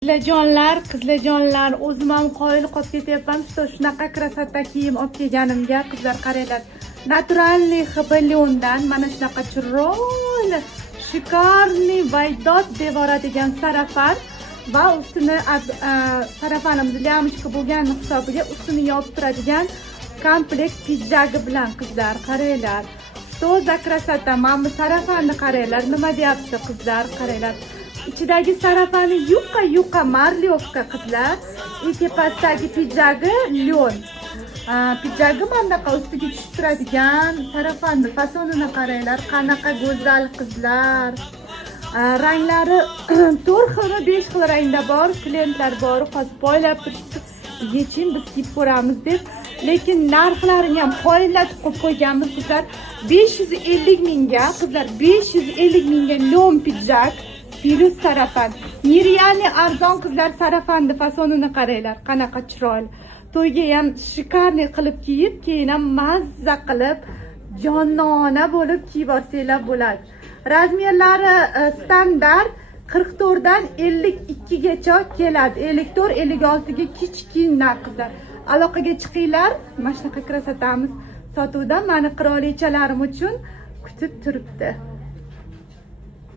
Qizlarjonlar, o'zim ham qoyil qolib ketyapman. Shunaqa krasota kiyim olib kelganimga, qizlar qaranglar. Naturalniy xibelyondan mana shunaqa chiroyli, shikarniy vaydot deb boradigan sarafan va ustini sarafanimiz lyamочка bo'lgan hisobiga ustini yopib turadigan komplekt pidjagi bilan qizlar qaranglar. Что за красота? Mana bu sarafanni qaranglar, nima deyapti qizlar, qaranglar. İçidagi sarafani yuqa marlyovka qizlar. Tepasidagi pidjagi lyon. Pidjagi mandaqa ustiga tushib turadigan sarafanni fasonini qaranglar, qanaqa go'zal qizlar. Ranglari 4 xil, 5 xil rangda bor, klientlar bor, hozir poylab turibdi. Yeching biz kiyib ko'ramiz deb. Lekin narxlarini ham qoyillatib qo'yib qo'yganmiz qizlar. 550 mingga, qizlar 550 mingga lyon pidjak. Plus sarafan. Nerealniy arzon qizlar, sarafanni fasonini qaranglar, qanaqa chiroyli. To'yga ham shikarniy qilib kiyib, keyin ham mazza qilib, jonona bo'lib kiyib olsanglar bo'ladi. Razmerlari standart 44 dan 52 gacha keladi. 54, 56 ga kichkina qizlar. Aloqaga chiqinglar. Mana shunaqa krasotamiz sotuvda meni qirolichalarim uchun kutib turibdi.